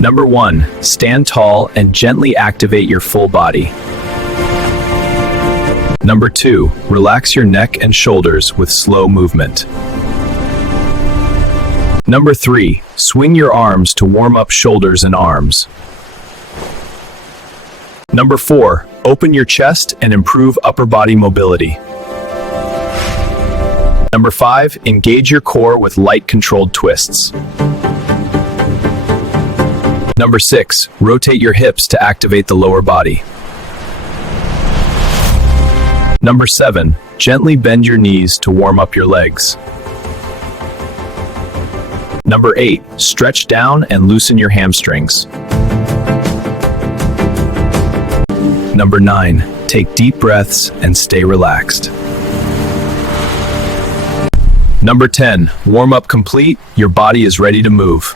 Number 1. Stand tall and gently activate your full body. Number 2. Relax your neck and shoulders with slow movement. Number 3. Swing your arms to warm up shoulders and arms. Number 4. Open your chest and improve upper body mobility. Number 5. Engage your core with light controlled twists. Number 6. Rotate your hips to activate the lower body. Number 7. Gently bend your knees to warm up your legs. Number 8. Stretch down and loosen your hamstrings. Number 9. Take deep breaths and stay relaxed. Number 10. Warm up complete, your body is ready to move.